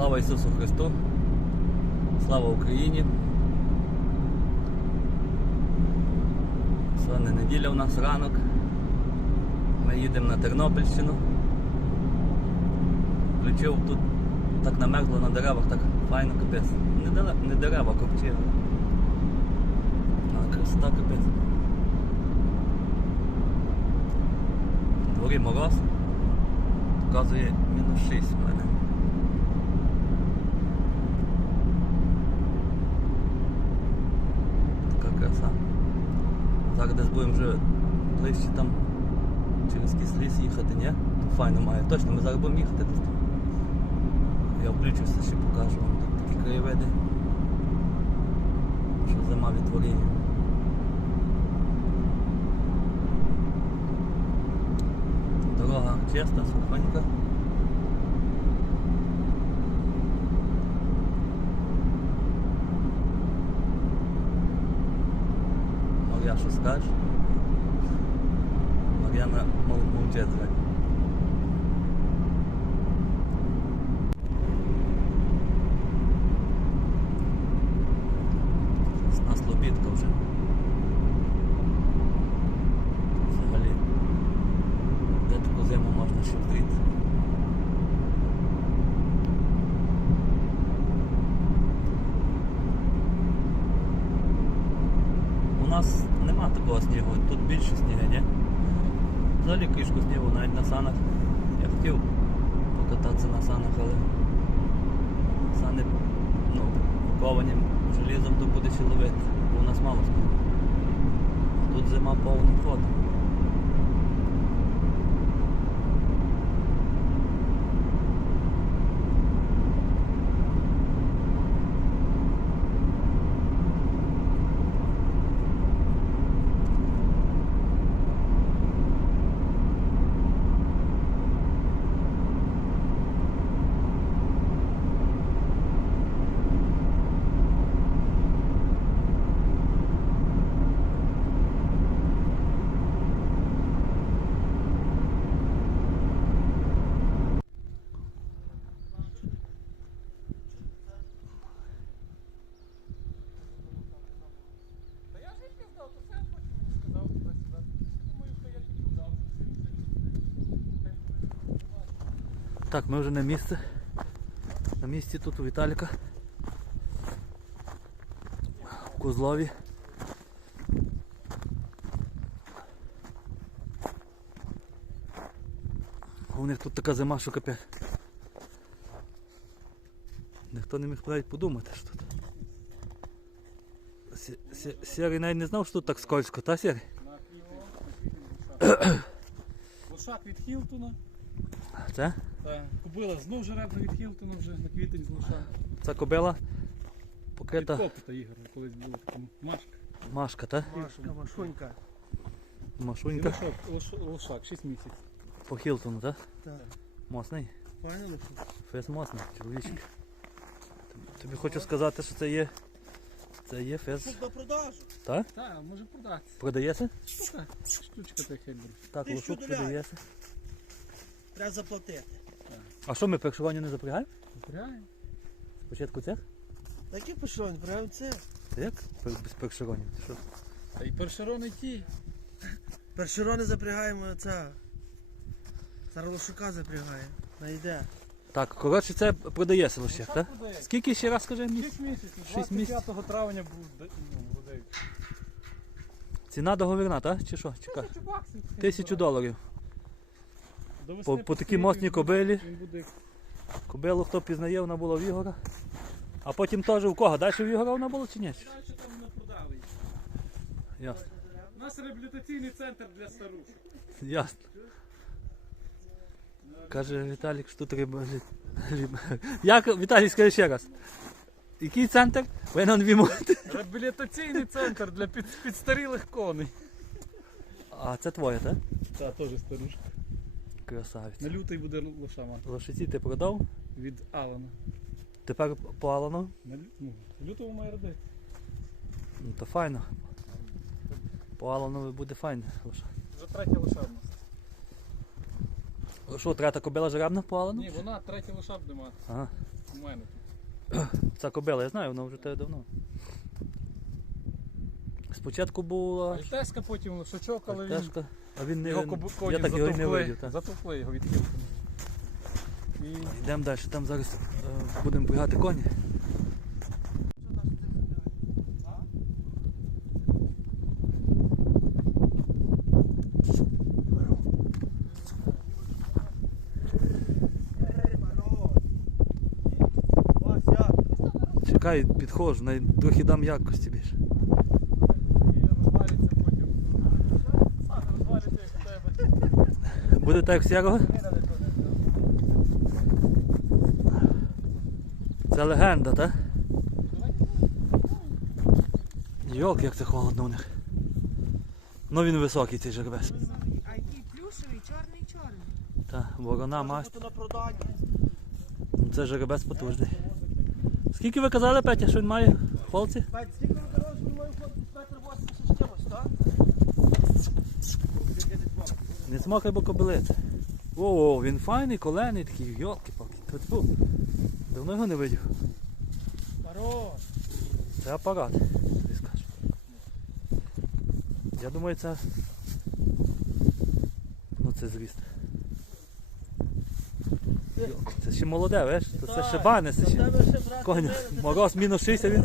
Слава Ісусу Христу! Слава Україні! Сьогодні неділя у нас ранок. Ми їдемо на Тернопільщину. Включив тут так намерзло на деревах, так файно капець. Не, дерева, не дерева, копчі. А красота капець. Дворі мороз. Показує мінус 6 в мене. Така краса. Зараз десь будемо вже ближче там через якийсь ліс їхати, ні? Тут файно має. Точно, ми зараз будемо їхати десь. Я включуся, ще покажу вам тут такі краєвиди. Що зима відтворює. Дорога чиста, сухонька. Мар'я що скаже? Мовчить звать. У нас лобідка вже. Взагалі. Де зиму можна ще втріти? У нас нема такого снігу, тут більше снігу, ні? Взагалі кишку снігу навіть на санах. Я хотів покататися на санах, але сани ну, ковані желізом то буде ще ловити, бо у нас мало снігу. Тут зима повним ходом. Та я ж відки здав, то все потім мені сказав туди-сюди. Думаю, що я тільки здав. Так, ми вже на місці. На місці тут у Віталіка. В Козлові. У них тут така зима, що капець. Ніхто не міг навіть подумати, що тут. Сі- сі- Сірий навіть не знав, що тут так скользко, та Сірий? Лошак від Хілтона. Це? Та кобила знов жеребна від Хілтона вже на квітень з лоша. Це кобила покрита копита Ігоря колись була така машка. Машка, та? Машка, машунька. Машунька. лошак, лошак, 6 місяців. По Хілтону, так? Так. Мосний. Файно лише. Фес мосний, чоловічки. Тобі хочу сказати, що це є. Це є фес. Тут на продажу. Так? Так, може продатися. Продається? Штука, штучка та хельбер. Так, лошук продається. Треба заплатити. А що ми першування не запрягаємо? Запрягаємо. Спочатку цех? Такі пошоні, прямо це. Та як? Пер- Без першування. Ти що? Та й першерони ті. Першерони запрягаємо це. Зараз лошука запрягає. Найде. Так, коротше, це продається лише, Лошак так? Скільки ще раз скажи мені? 6 місяців. Шість місяців. 25 травня був де- ну. Ціна договірна, так? Чи що? Чекай. Тисячу баксів. Тисячу доларів. По, по такій моцній кобилі. Кобилу хто пізнає, вона була в Ігора. А потім теж у кого? Далі в Ігора вона була чи ні? Далі там не продали. Ясно. У нас реабілітаційний центр для старушок. Ясно. Каже Віталік, що тут риба. Як Віталій, скажи ще раз. Який центр? Ви нам дві мовити. Реабілітаційний центр для під, підстарілих коней. А це твоє, так? Та теж старушка. Красавець. На лютий буде лоша мати. Лошиці ти продав, Від Алана. тепер по Алану. На, лю- ну, в лютому має родити. Ну то файно. По Алану буде файно. лоша. Вже третя лоша в нас. Що, трета кобила жеребна по Алану? Ні, вона третя лоша буде мати. Ага. У мене. Ця кобила, я знаю, вона вже тебе давно. Спочатку була Альтеска потім лошачок, але він Альтешка, а він не його коні так його і не затовкли. видів. так. Затовкли його від кілки. І Йдемо далі, там зараз е, будемо бігати коні. Чекай, підходжу, най- трохи дам якості більше. і розвалиться потім. Сам розвалиться, як у тебе. Буде так як сірого? Це легенда, так? Йок, як це холодно у них. Ну він високий цей жеребець. А який плюшевий, чорний, чорний. Та, ворона може масть. Ну, Це жеребець потужний. Скільки ви казали, Петя, що він має холці? Петь, скільки ви дорожі думаю, ходить метр 80 з чимось, так? Не смакай, бо кобилити. О, він файний, колений такий, йолки-палки. Тьфу. Давно його не видів. Хорош. Це апарат, ти скажеш. Я думаю, це. Ну це зріст. Йок, Це ще молоде? То це ще бане, це ще. Коня. Мороз мінус 6, а він.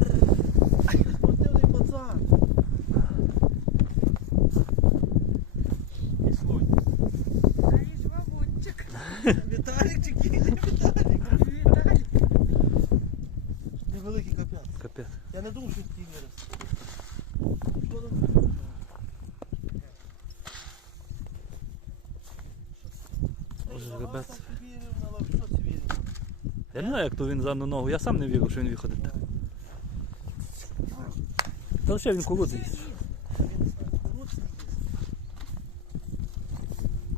Віталік чи? Віталік. Невеликий капець. Капець. Я не думав, що такий вирос. Що там? Боже, це? Я не знаю, як то він за ногу. Я сам не вірив, що він виходить. Та лише він кукурудзи їсть. Він руці їсть.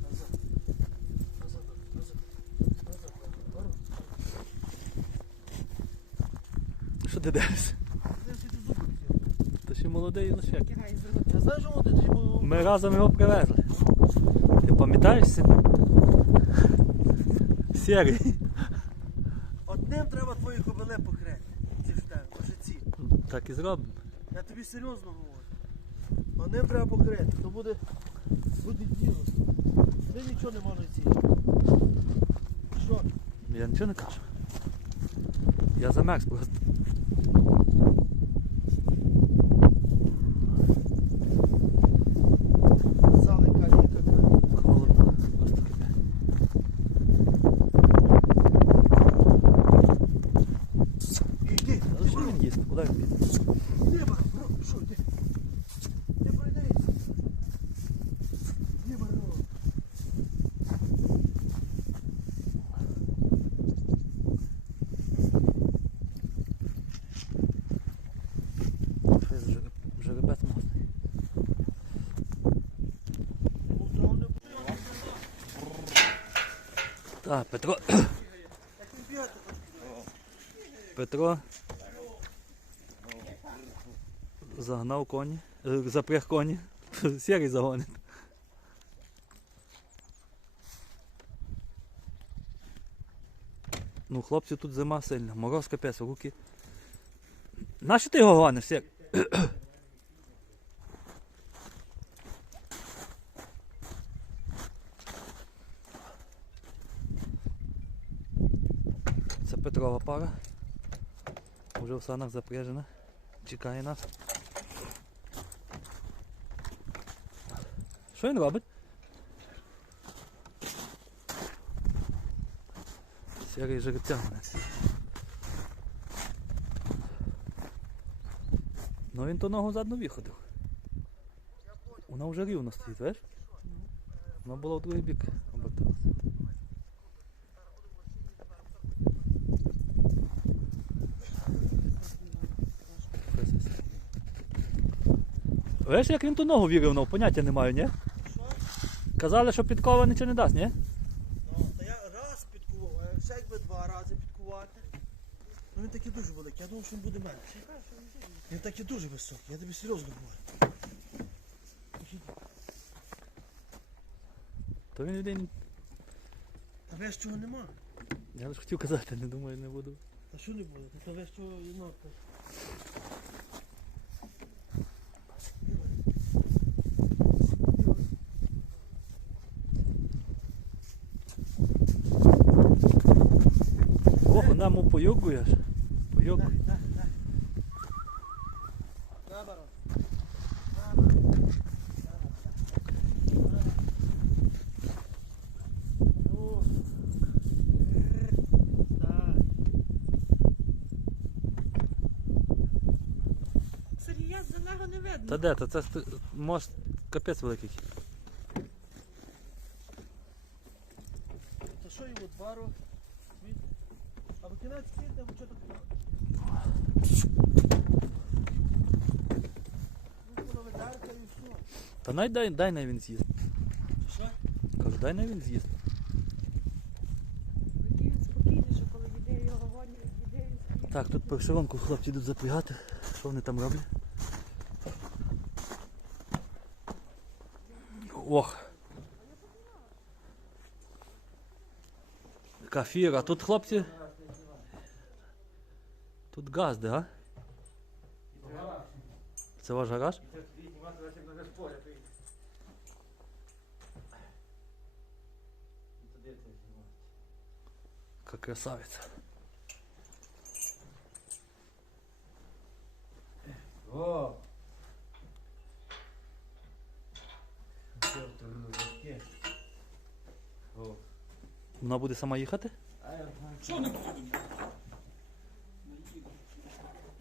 Назад. Назад, назад. Назад. Ворот. Що ти дивишся? Де всі ті зуби всі? Та ще молодий ну ще. як. Тягай з другого. Я знаю, що ти йому... Ми разом його привезли. Ти пам'ятаєш? Сі- Сірий. Одним треба твої кобили покрити. Ці ж тебе, ці. Так і зробимо. Я тобі серйозно говорю. Одним треба покрити, то буде, буде діло. Ти нічого не можеш ці. Що? Я нічого не кажу. Я замерз просто. Зали каліка, каліка. Холодно. Просто капець. Іди, Але що він їсть? Куди він піде? Іди, баро, баро, що, іди. Іди, пройдися. Іди, баро. Що я за жереб- жеребець мосний? Ну, то не Так, Петро. Петро. Загнав коні. е, Запряг коні. Сірий загонить. Ну, хлопці, тут зима сильна. Мороз капець, руки. Нащо ти його гониш, Сір? Це пара. Уже в санах запряжена. Чекає нас. Що він робить? Сірий жеребця мене. Ну він то ногу задну виходив. Вона вже рівно стоїть, знаєш? Вона була в другий бік Видиш, як він ту ногу вірив, поняття не маю, ні? Що? Казали, що підкова нічого не дасть, ні? Ну, та я раз підкував, а ще якби два рази підкувати. Ну він такий дуже великий, я думав, що він буде менший. Він такий дуже високий, я тобі серйозно говорю. То він один. Та ж цього нема. Я лише хотів казати, не думаю, не буду Та що не буде? Та то ви що єнот. Ох, Пойогуй. Наоборот. Ну. За нього не видно. Та де, та це ст- мост капець великий. Та що йому двару? Світ? Або кінець квітня, або що так? Ну, воно ведерка і все. Най дай, дай най він з'їсть. Що? Кажу, дай най він з'їсть. Такий він спокійний, що коли йде його гонять, йде він спокійний. Так, тут по вшиванку хлопці йдуть запрягати. Що вони там роблять? Ох. Кафір, а тут хлопці. Тут газди, а? Це ваш гараж? Яка красавиця. О! Вона буде сама їхати? Що не? Я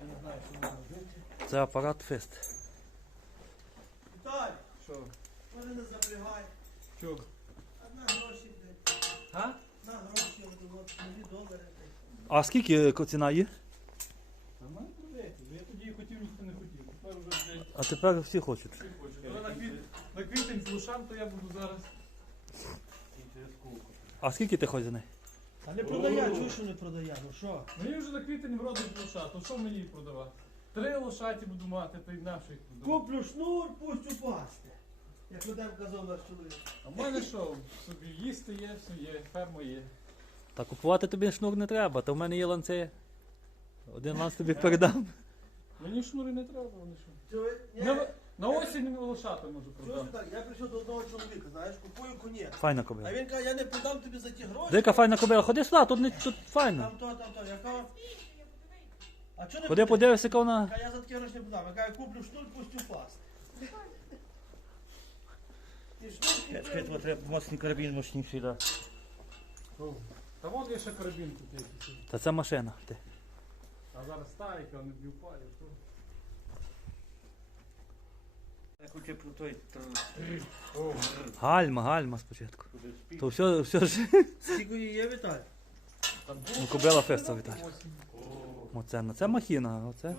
не знаю, що можна робити. Це апарат фест. Віталій, Що? мене не запрягай. Що? Одна гроші, блядь. А? На гроші, от, от, нові долари. блядь. А скільки е, ціна є? Нормально. Я тоді хотів, ніхто не хотів. Тепер вже, блядь, А тепер всі хочуть. всі хочуть. На, квіт... на квітень слушам, то я буду зараз. А скільки ти хочеш за неї? А не продає, чого що не продає? Ну що? Мені вже на квітень вродить лоша, то що мені продавати? Три лошаті буду мати, то й нашу їх буду. Куплю шнур, пусть упасти. Як Людем казав наш чоловік. А в мене що? Собі їсти є, все є, ферма є. Та купувати тобі шнур не треба, то в мене є ланцеї. Один ланц тобі передам. Мені шнури не треба, вони що. Чого Ні, На, на осінь лошата можу чого продати. так? Я прийшов до одного чоловіка, знаєш, купую коні. Файна А кобила. він каже, я не продам тобі за ті гроші. Дика файна кобила, ходи сюди, тут не тут файно. Там то, там то. Я кажу, а чого не Ходи продає? подивися, яка вона. Каже, Я за такі гроші не продам. Я кажу, куплю шнур, пусть упасти. І шнур купив. треба моцний карабін мощніший, да. Та вон є ще карабін тут якийсь. Та це машина. Ти. А зараз старіка, вони б'ють парі. то. Я хочу про той Гальма, гальма спочатку. То все, все ж. Скільки її є, Віталій? Ну, кобила феста вітає. Оце, ну, це махіна, а оце.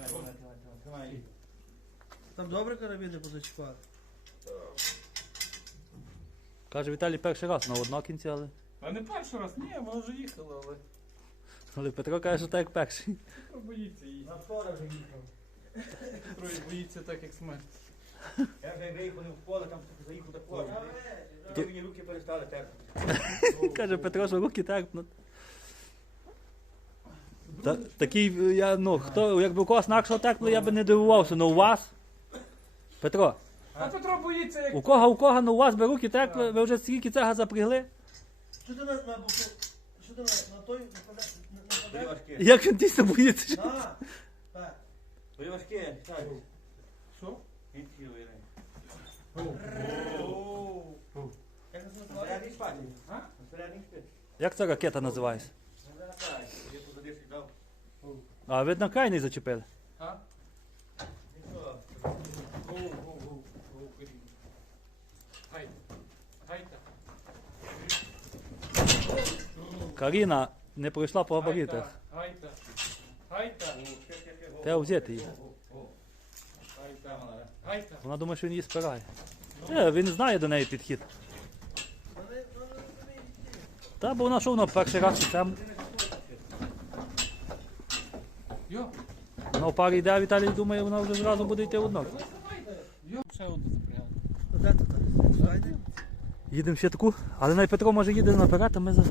Там добре карабіни позачіпали. Каже Віталій перший раз на однокінці, але. А не перший раз, ні, ми вже їхали, але Але Петро каже, що так як перший. Петро боїться її. На вчора вже їхав. Петро боїться так, як смерть. Я вже виїхав в поле, там заїхав до поля. Тоді мені руки перестали терпати. Каже Петро, що руки терпнуть. Та, такий, я, ну, хто, якби у когось накшого терпли, я би не дивувався, але у вас. Петро, А Петро боїться, як у кого, у кого, ну у вас би руки терпли, ви вже скільки цега запрягли? Що ти на, на боку? Що ти на, на той нападаєш? На, Бої нападаєш? важкі. Як він дійсно боїться? що- На! Так. Бої важкі, так. що? Він цілий. Оу. Як це називається? Середній спати. А? Середній спить. Як ця ракета називається? Ну, зараз так. Я туди дав. А ви на крайний зачепили. Каріна не пройшла по габаритах. Гайда. Гайда. Треба взяти її. Вона думає, що він її спирає. Е, він знає до неї підхід. Та, бо вона що вона перший раз і там. Йо. Вона в парі йде, а Віталій думає, вона вже зразу буде йти одно. Їдемо ще таку, але най Петро може їде наперед, а ми за.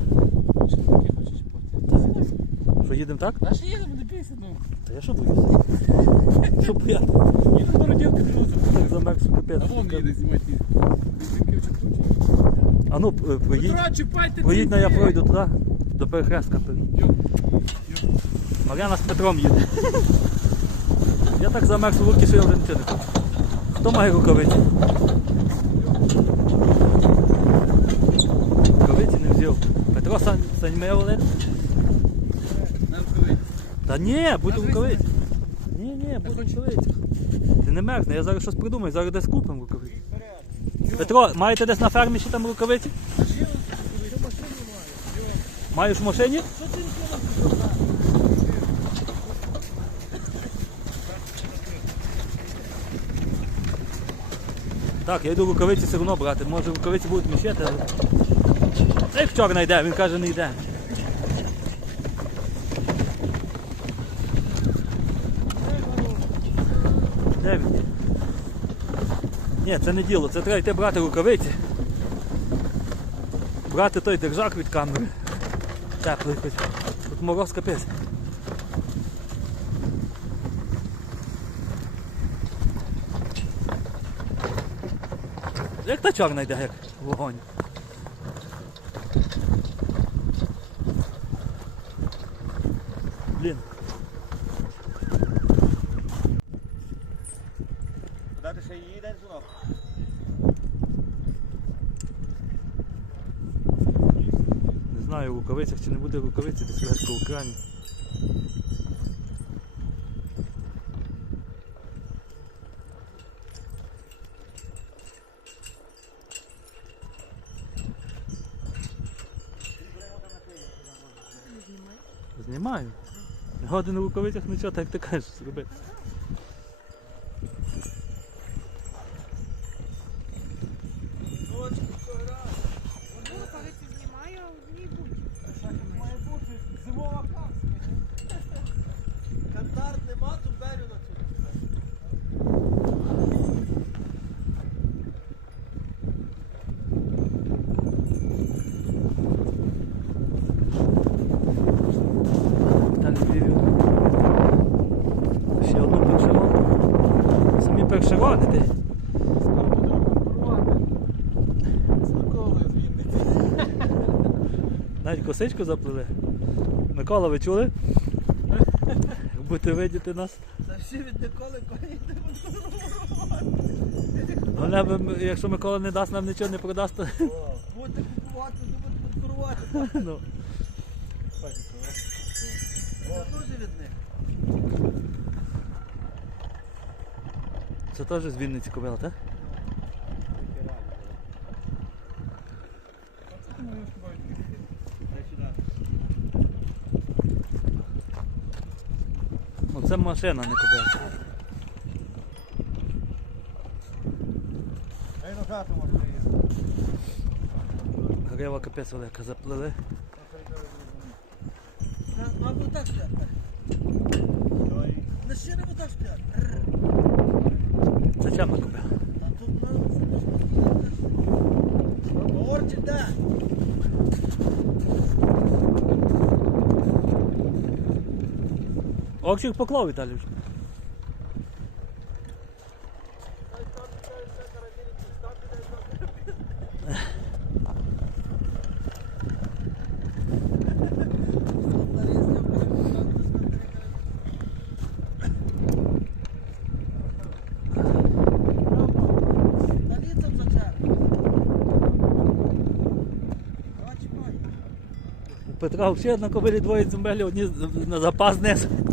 Що Поїдемо так? А ще їдемо, не бійся, ну. Та я що боюся? Що бояти? Їдемо до роділки друзі. Так замерз, що капець. А вон їде знімати. А ну, е, поїдь, Петра, чіпайте поїдь на я пройду туди, до перехрестка. Йо. Мар'яна з Петром їде. Я так замерз у руки, що я вже нічого не хочу. Хто має рукавиці? Рукавиці не взяв. Петро Сань, Саньме Олег? На рукавиці. Та ні, будь у рукавиці. Ні, ні, будь у рукавицях. Ти не мерзне, я зараз щось придумаю, зараз десь купимо рукавиці. Петро, маєте десь на фермі ще там рукавиці? Маєш в машині? Так, я йду рукавиці все одно брати. Може рукавиці будуть мішати, але. Це як вчора не йде, він каже, не йде. Де він? є? Ні, це не діло, це треба йти брати рукавиці. Брати той держак від камери. Теплий хоч. Тут мороз капець. Як та чорна йде, як вогонь. Блін. Куди ти ще їдеш, синок? Не знаю, в рукавицях чи не буде рукавиці, десь легко в крамі. Знімаю. Годин на рукавицях нічого, так ти кажеш, зробити. Рукавиці знімаю, а в ній будь. Має бути зимова каска. Кантар нема, то беру на цю. Віталій Львівів. Ще одну першерон. Самі першерони ти. Навіть косичку заплели. Микола, ви чули? Будете видіти нас. Та всі від коні не Головне, якщо Микола не дасть нам нічого не продасть, то Будете купувати, то будете конкурувати. ну, Це теж від них. це теж з Вінниці купила, так? Ну це машина не купила. Ей, на хату може приїхати. Грива капець велика заплели. Та, Мабуть, так стоять. На щиро так. Рррр. Це чим ми купили? Та тут на Орчик, де? Окчик поклав Віталій. вже. Та літом зачер. Давай чекай. У Петра взагалі на кобилі двоє дзумбелі, одні на запас несуть.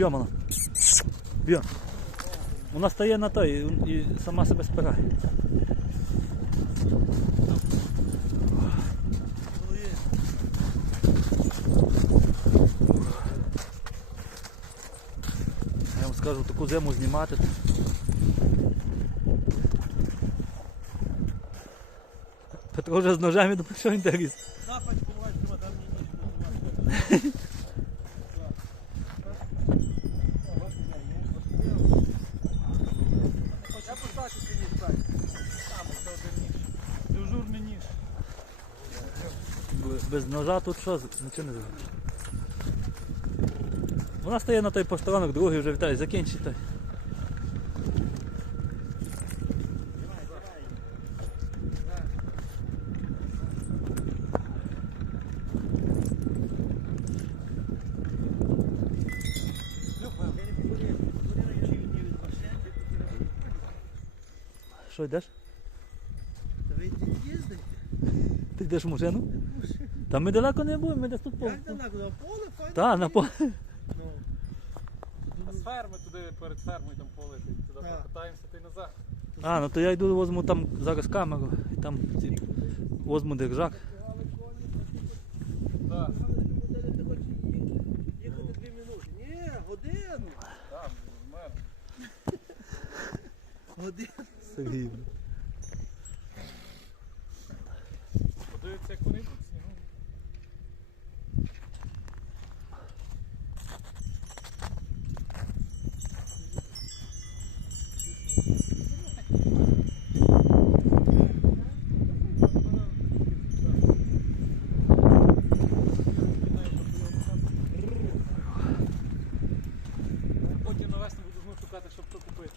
Б'ємо вона. Б'ємо. Вона стає на той і, і сама себе спирає. Я вам скажу, таку зиму знімати. Петро вже з ножами думає, що він доріс. Запать, буває, треба там мені. Я поставлю собі так. Там це один ніж. Дежурний ніж. Тут що? Нічого не зробиш. Вона стає на той поштованок, другий вже вітаю, закінчить той. Що йдеш? Ви їздите? Ти йдеш в машину? Та ми далеко не будемо, ми десь тут по. Як далеко? На поле файно? Та, на поле. Ну. А з ферми туди перед фермою там полити. Туди Так. покатаємося та й назад. А, ну то я йду возьму там зараз камеру, і там ці, возьму держак. Так, Ти хочеш їхати дві минути? Ні, годину. там, мер. Годину. Сергій. Подивиться, як вони тут снігу. Потім навесні буду знову шукати, щоб що купити.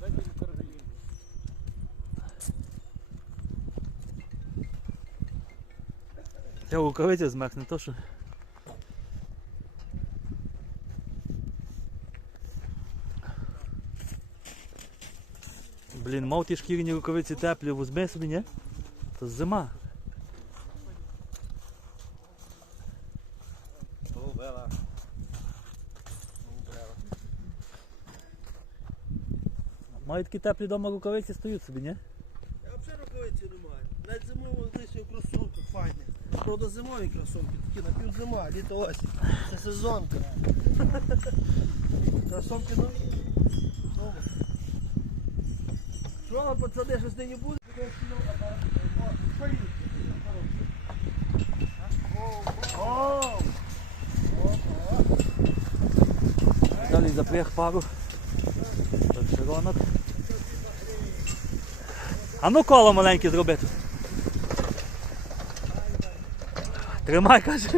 Дай мені карабін. Я рукавиця змерз, не то що. Блін, мав ті шкіряні рукавиці теплі, візьми собі, ні? То зима. Голубела. Маю такі теплі вдома рукавиці стоять собі, ні? Я взагалі рукавиці не маю. Навіть зимово десь у кросовках файні. Правда, зимові кросовки, такі напівзима, літо осінь. Це сезонка. Кросовки нові. Нові. Що, пацани, щось нині буде? Далі запряг пару. Широнок. А ну коло маленьке зроби тут. Тримай, каже.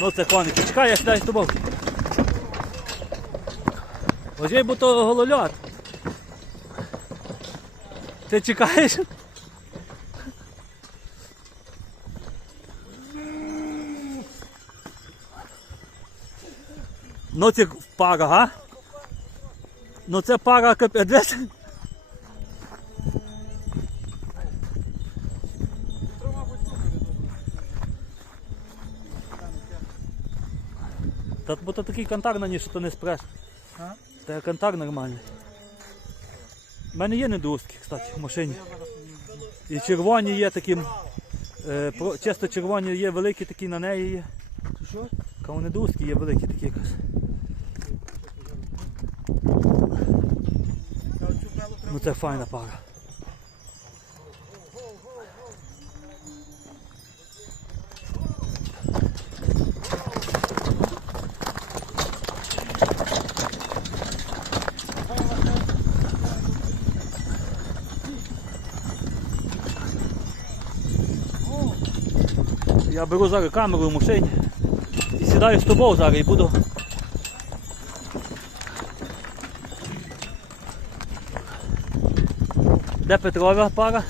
Ну це коники. Чекай, я сідаю з тобою. Возьми, бо то голольот. Ти чекаєш? Ну це пара, га? Ну це пара капець. Та бо то такий контакт на ній, що то не спреш. Та контакт нормальний. У мене є недоуски, кстати, в машині. І червоні є такі. Е, про, чисто червоні є великі такі на неї є. Що? Кому є великі такі треба Ну це файна пара. Я беру зараз камеру в машині і сідаю з тобою зараз і буду. Де Петрова пара?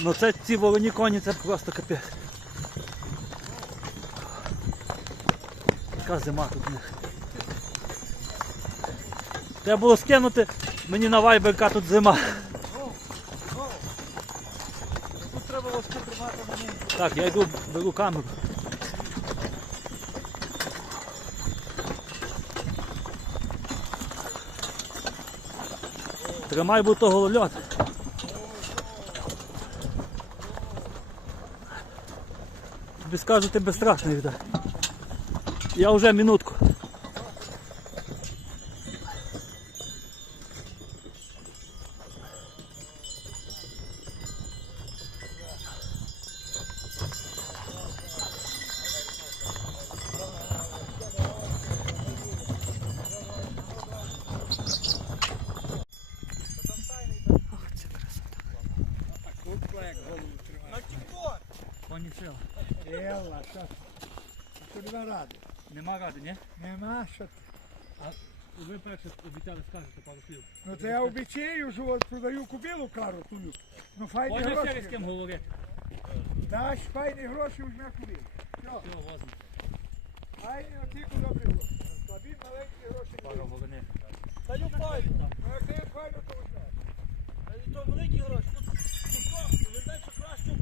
Ну це ці вороні коні це просто капець. Яка зима тут. Треба було скинути мені на вайбер, яка тут зима. Тут треба важко тримати на ній. Так, я йду беру камеру. Тримай, бо то голольот. Тобі скажу, ти безстрашний віддай. Я вже минутку. На тік-ток. Коні сила. Ела, що? Тут нема ради. Нема ради, ні? Нема що. ти. Ви перше обіцяли скажете пару слів. Ну то я обіцяю, що от продаю кубилу кару тую. Ну файні гроші. говорити. Даш файні гроші, візьме кубилу. Все, Все, возьму. файні, а тільки добрі гроші. Слабі маленькі гроші не дають. вогонів. Та й файно. Ну як ти файно, то візьмеш. Та й то великі гроші. Тут тік-ток, ви знаєте, що кращого